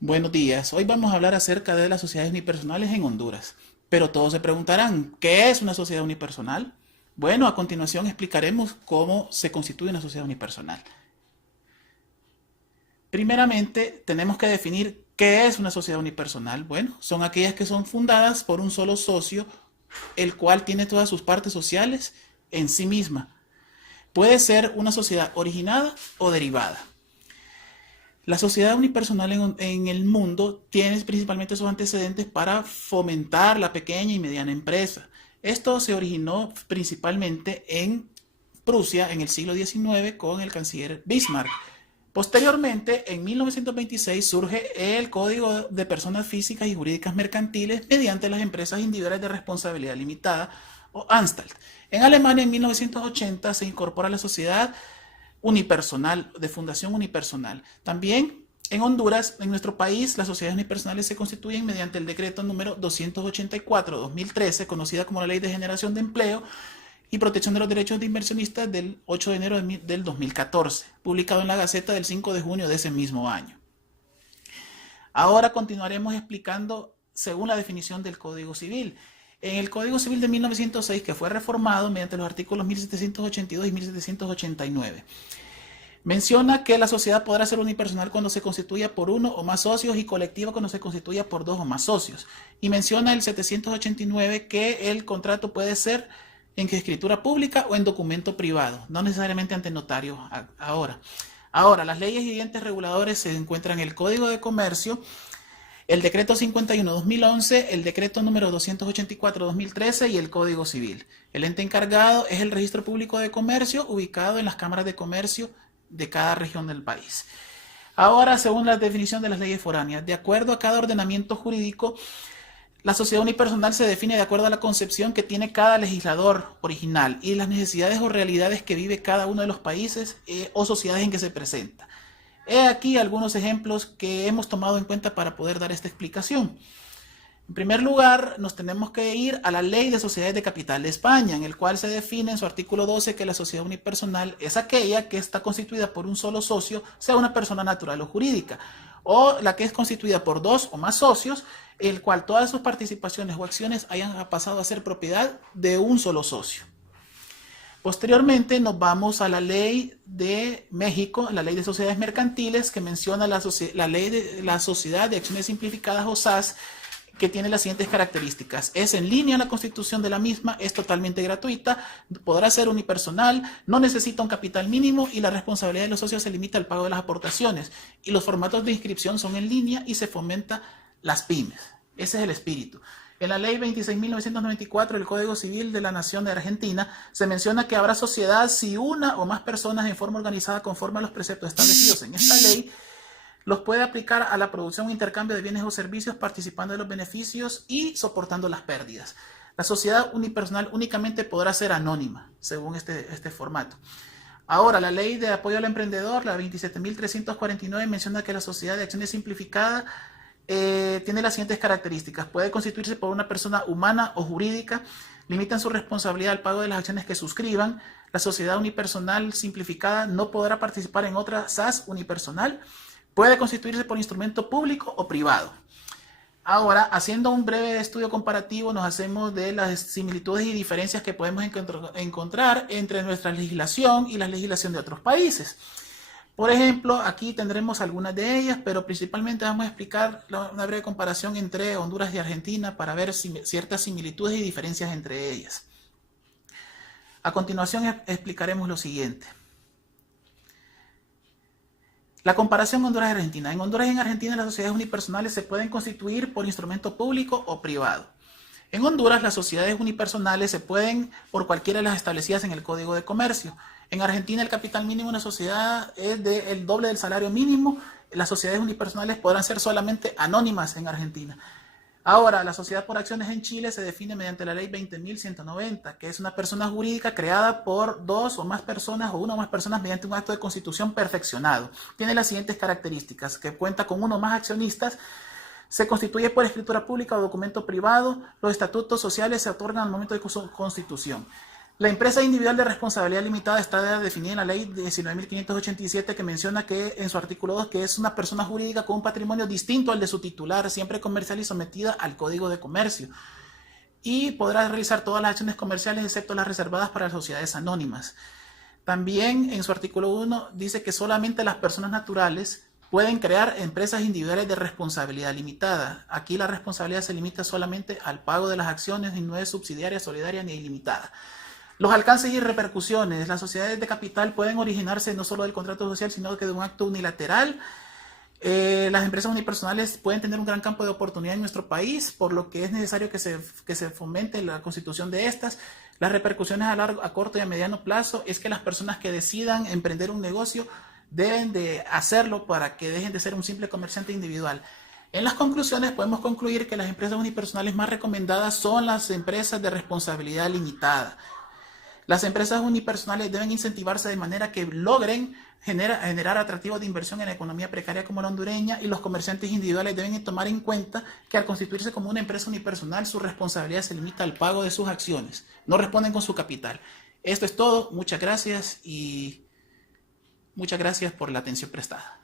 Buenos días. Hoy vamos a hablar acerca de las sociedades unipersonales en Honduras. Pero todos se preguntarán, ¿qué es una sociedad unipersonal? Bueno, a continuación explicaremos cómo se constituye una sociedad unipersonal. Primeramente, tenemos que definir qué es una sociedad unipersonal. Bueno, son aquellas que son fundadas por un solo socio, el cual tiene todas sus partes sociales en sí misma. Puede ser una sociedad originada o derivada. La sociedad unipersonal en el mundo tiene principalmente sus antecedentes para fomentar la pequeña y mediana empresa. Esto se originó principalmente en Prusia en el siglo XIX con el canciller Bismarck. Posteriormente, en 1926 surge el Código de Personas Físicas y Jurídicas Mercantiles mediante las empresas individuales de responsabilidad limitada o Anstalt. En Alemania en 1980 se incorpora la sociedad unipersonal, de fundación unipersonal. También en Honduras, en nuestro país, las sociedades unipersonales se constituyen mediante el decreto número 284-2013, conocida como la Ley de Generación de Empleo y Protección de los Derechos de Inversionistas del 8 de enero del 2014, publicado en la Gaceta del 5 de junio de ese mismo año. Ahora continuaremos explicando según la definición del Código Civil. En el Código Civil de 1906, que fue reformado mediante los artículos 1782 y 1789, menciona que la sociedad podrá ser unipersonal cuando se constituya por uno o más socios y colectiva cuando se constituya por dos o más socios. Y menciona el 789 que el contrato puede ser en escritura pública o en documento privado, no necesariamente ante notario Ahora, las leyes y entes reguladores se encuentran en el Código de Comercio, el decreto 51-2011, el decreto número 284-2013 y el Código Civil. El ente encargado es el Registro Público de Comercio, ubicado en las cámaras de comercio de cada región del país. Ahora, según la definición de las leyes foráneas, de acuerdo a cada ordenamiento jurídico, la sociedad unipersonal se define de acuerdo a la concepción que tiene cada legislador original y las necesidades o realidades que vive cada uno de los países o sociedades en que se presenta. He aquí algunos ejemplos que hemos tomado en cuenta para poder dar esta explicación. En primer lugar, nos tenemos que ir a la Ley de Sociedades de Capital de España, en el cual se define en su artículo 12 que la sociedad unipersonal es aquella que está constituida por un solo socio, sea una persona natural o jurídica, o la que es constituida por dos o más socios, el cual todas sus participaciones o acciones hayan pasado a ser propiedad de un solo socio. Posteriormente nos vamos a la ley de México, la ley de sociedades mercantiles, que menciona la ley de la sociedad de acciones simplificadas o SAS, que tiene las siguientes características. Es en línea la constitución de la misma, es totalmente gratuita, podrá ser unipersonal, no necesita un capital mínimo y la responsabilidad de los socios se limita al pago de las aportaciones. Y los formatos de inscripción son en línea y se fomenta las pymes. Ese es el espíritu. En la ley 26.994 del Código Civil de la Nación de Argentina se menciona que habrá sociedad si una o más personas en forma organizada conforme a los preceptos establecidos en esta ley los puede aplicar a la producción o intercambio de bienes o servicios participando de los beneficios y soportando las pérdidas. La sociedad unipersonal únicamente podrá ser anónima según este formato. Ahora, la ley de apoyo al emprendedor, la 27.349, menciona que la sociedad de acciones simplificada tiene las siguientes características. Puede constituirse por una persona humana o jurídica, limitan su responsabilidad al pago de las acciones que suscriban. La sociedad unipersonal simplificada no podrá participar en otra SAS unipersonal. Puede constituirse por instrumento público o privado. Ahora, haciendo un breve estudio comparativo, nos hacemos de las similitudes y diferencias que podemos encontrar entre nuestra legislación y la legislación de otros países. Por ejemplo, aquí tendremos algunas de ellas, pero principalmente vamos a explicar una breve comparación entre Honduras y Argentina para ver ciertas similitudes y diferencias entre ellas. A continuación explicaremos lo siguiente. La comparación Honduras y Argentina. En Honduras y en Argentina las sociedades unipersonales se pueden constituir por instrumento público o privado. En Honduras las sociedades unipersonales se pueden por cualquiera de las establecidas en el Código de Comercio. En Argentina el capital mínimo de una sociedad es del doble del salario mínimo. Las sociedades unipersonales podrán ser solamente anónimas en Argentina. Ahora, la sociedad por acciones en Chile se define mediante la ley 20.190, que es una persona jurídica creada por dos o más personas o una o más personas mediante un acto de constitución perfeccionado. Tiene las siguientes características, que cuenta con uno o más accionistas, se constituye por escritura pública o documento privado, los estatutos sociales se otorgan al momento de su constitución. La empresa individual de responsabilidad limitada está definida en la ley 19.587, que menciona que en su artículo 2 que es una persona jurídica con un patrimonio distinto al de su titular, siempre comercial y sometida al Código de Comercio. Y podrá realizar todas las acciones comerciales excepto las reservadas para las sociedades anónimas. También en su artículo 1 dice que solamente las personas naturales pueden crear empresas individuales de responsabilidad limitada. Aquí la responsabilidad se limita solamente al pago de las acciones y no es subsidiaria, solidaria ni ilimitada. Los alcances y repercusiones. Las sociedades de capital pueden originarse no solo del contrato social, sino que de un acto unilateral. Las empresas unipersonales pueden tener un gran campo de oportunidad en nuestro país, por lo que es necesario que se fomente la constitución de estas. Las repercusiones a corto y a mediano plazo es que las personas que decidan emprender un negocio deben de hacerlo para que dejen de ser un simple comerciante individual. En las conclusiones podemos concluir que las empresas unipersonales más recomendadas son las empresas de responsabilidad limitada. Las empresas unipersonales deben incentivarse de manera que logren generar atractivos de inversión en la economía precaria como la hondureña, y los comerciantes individuales deben tomar en cuenta que al constituirse como una empresa unipersonal su responsabilidad se limita al pago de sus acciones, no responden con su capital. Esto es todo, muchas gracias por la atención prestada.